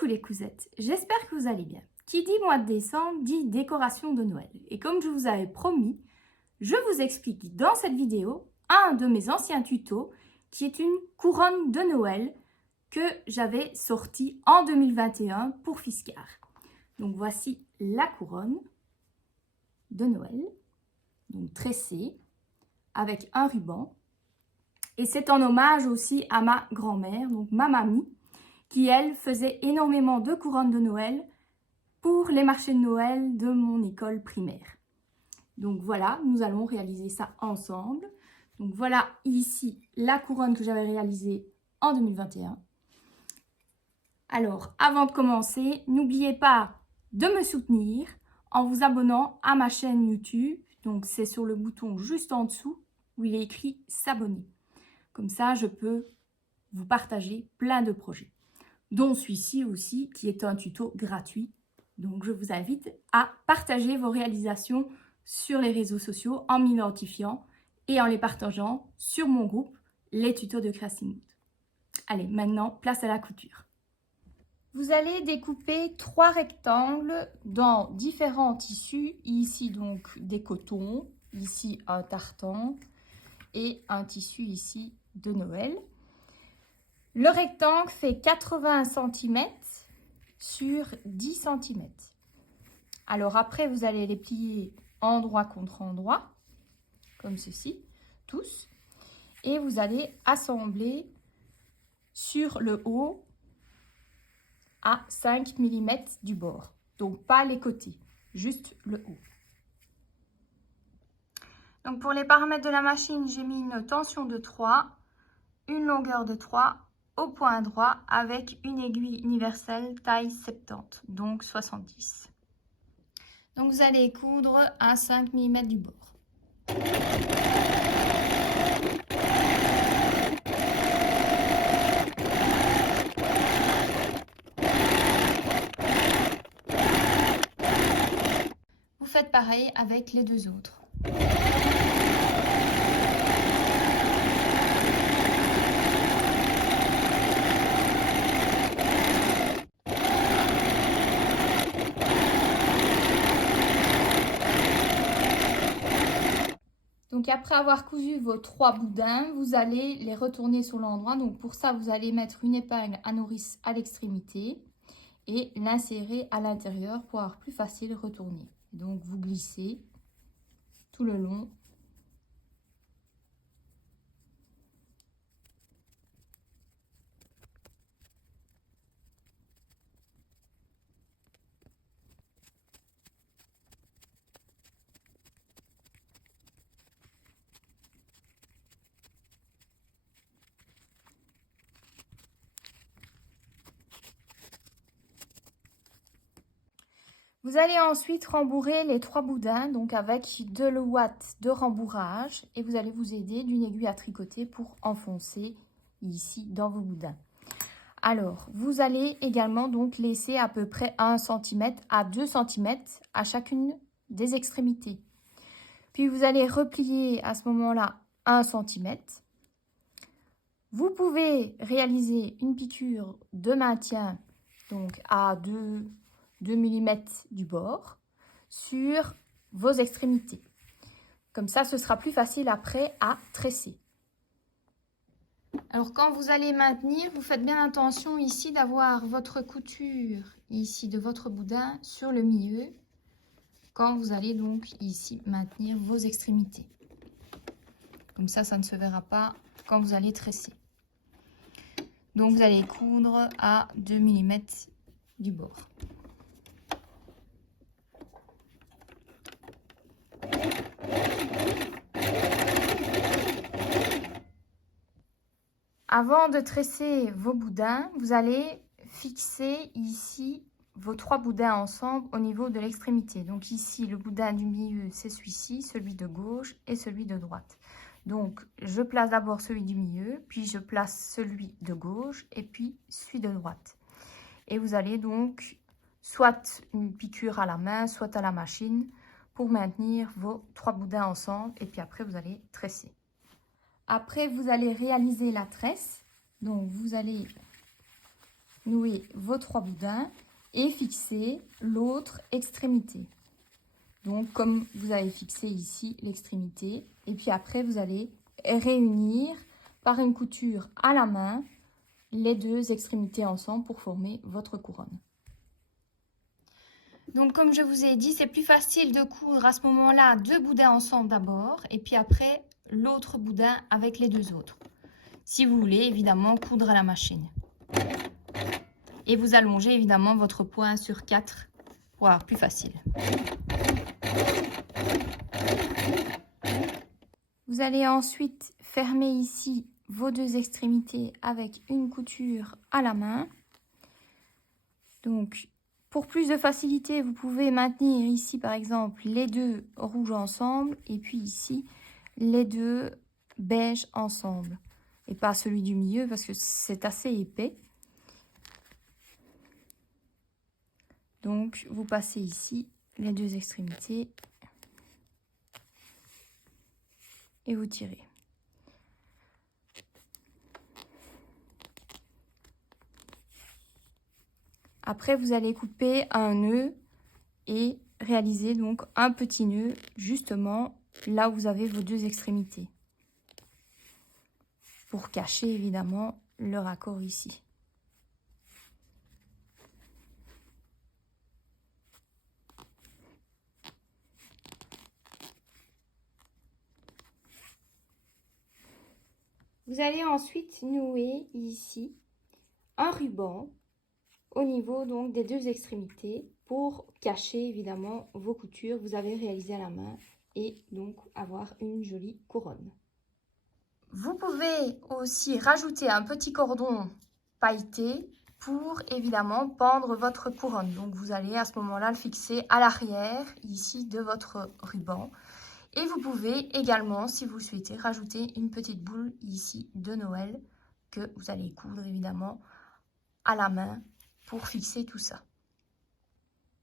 Coucou les cousettes, j'espère que vous allez bien. Qui dit mois de décembre dit décoration de Noël. Et comme je vous avais promis, je vous explique dans cette vidéo un de mes anciens tutos qui est une couronne de Noël que j'avais sortie en 2021 pour Fiscar. Donc voici la couronne de Noël, donc tressée avec un ruban. Et c'est en hommage aussi à ma grand-mère, donc ma mamie, qui elle faisait énormément de couronnes de Noël pour les marchés de Noël de mon école primaire. Donc voilà, nous allons réaliser ça ensemble. Donc voilà ici la couronne que j'avais réalisée en 2021. Alors, avant de commencer, n'oubliez pas de me soutenir en vous abonnant à ma chaîne YouTube. Donc c'est sur le bouton juste en dessous où il est écrit s'abonner. Comme ça, je peux vous partager plein de projets, dont celui-ci aussi qui est un tuto gratuit. Donc je vous invite à partager vos réalisations sur les réseaux sociaux en m'identifiant et en les partageant sur mon groupe Les Tutos de Crafting. Allez, maintenant, place à la couture. Vous allez découper 3 rectangles dans différents tissus. Ici donc des cotons, ici un tartan et un tissu ici de Noël. Le rectangle fait 80 cm sur 10 cm. Alors après, vous allez les plier endroit contre endroit, comme ceci, tous. Et vous allez assembler sur le haut à 5 mm du bord. Donc pas les côtés, juste le haut. Donc pour les paramètres de la machine, j'ai mis une tension de 3, une longueur de 3 au point droit avec une aiguille universelle taille 70, donc 70. Donc vous allez coudre à 5 mm du bord. Vous faites pareil avec les deux autres. Donc après avoir cousu vos 3 boudins, vous allez les retourner sur l'endroit. Donc pour ça, vous allez mettre une épingle à nourrice à l'extrémité et l'insérer à l'intérieur pour avoir plus facile retourner. Donc vous glissez tout le long. Vous allez ensuite rembourrer les 3 boudins, donc avec 2 watts de rembourrage, et vous allez vous aider d'une aiguille à tricoter pour enfoncer ici dans vos boudins. Alors, vous allez également donc laisser à peu près 1 cm à 2 cm à chacune des extrémités. Puis vous allez replier à ce moment-là 1 cm. Vous pouvez réaliser une piqûre de maintien donc à 2 mm du bord sur vos extrémités. Comme ça, ce sera plus facile après à tresser. Alors quand vous allez maintenir, vous faites bien attention ici d'avoir votre couture ici de votre boudin sur le milieu quand vous allez donc ici maintenir vos extrémités. Comme ça, ça ne se verra pas quand vous allez tresser. Donc vous allez coudre à 2 mm du bord. Avant de tresser vos boudins, vous allez fixer ici vos 3 boudins ensemble au niveau de l'extrémité. Donc ici, le boudin du milieu, c'est celui-ci, celui de gauche et celui de droite. Donc, je place d'abord celui du milieu, puis je place celui de gauche et puis celui de droite. Et vous allez donc soit une piqûre à la main, soit à la machine pour maintenir vos 3 boudins ensemble. Et puis après, vous allez tresser. Après, vous allez réaliser la tresse. Donc, vous allez nouer vos 3 boudins et fixer l'autre extrémité. Donc, comme vous avez fixé ici l'extrémité. Et puis après, vous allez réunir par une couture à la main les 2 extrémités ensemble pour former votre couronne. Donc, comme je vous ai dit, c'est plus facile de coudre à ce moment-là 2 boudins ensemble d'abord. Et puis après, l'autre boudin avec les 2 autres. Si vous voulez, évidemment, coudre à la machine. Et vous allongez évidemment votre point sur 4 pour avoir plus facile. Vous allez ensuite fermer ici vos 2 extrémités avec une couture à la main. Donc, pour plus de facilité, vous pouvez maintenir ici par exemple les 2 rouges ensemble et puis ici les 2 beiges ensemble. Et pas celui du milieu parce que c'est assez épais. Donc, vous passez ici les 2 extrémités et vous tirez. Après, vous allez couper un nœud et réaliser donc un petit nœud justement là où vous avez vos 2 extrémités. Pour cacher évidemment le raccord ici. Vous allez ensuite nouer ici un ruban au niveau donc des 2 extrémités pour cacher évidemment vos coutures que vous avez réalisées à la main et donc avoir une jolie couronne. Vous pouvez aussi rajouter un petit cordon pailleté pour évidemment pendre votre couronne. Donc vous allez à ce moment-là le fixer à l'arrière ici de votre ruban. Et vous pouvez également, si vous le souhaitez, rajouter une petite boule ici de Noël que vous allez coudre évidemment à la main pour fixer tout ça.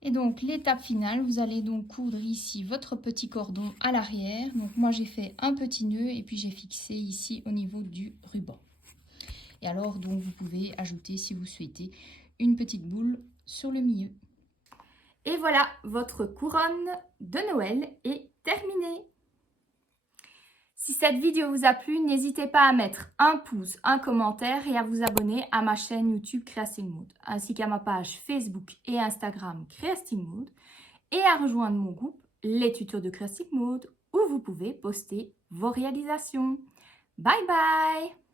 Et donc l'étape finale, vous allez donc coudre ici votre petit cordon à l'arrière. Donc moi j'ai fait un petit nœud et puis j'ai fixé ici au niveau du ruban. Et alors donc vous pouvez ajouter si vous souhaitez une petite boule sur le milieu. Et voilà, votre couronne de Noël est terminée. Si cette vidéo vous a plu, n'hésitez pas à mettre un pouce, un commentaire et à vous abonner à ma chaîne YouTube Creating Mode, ainsi qu'à ma page Facebook et Instagram Creating Mode, et à rejoindre mon groupe Les Tuteurs de Creating Mode, où vous pouvez poster vos réalisations. Bye bye!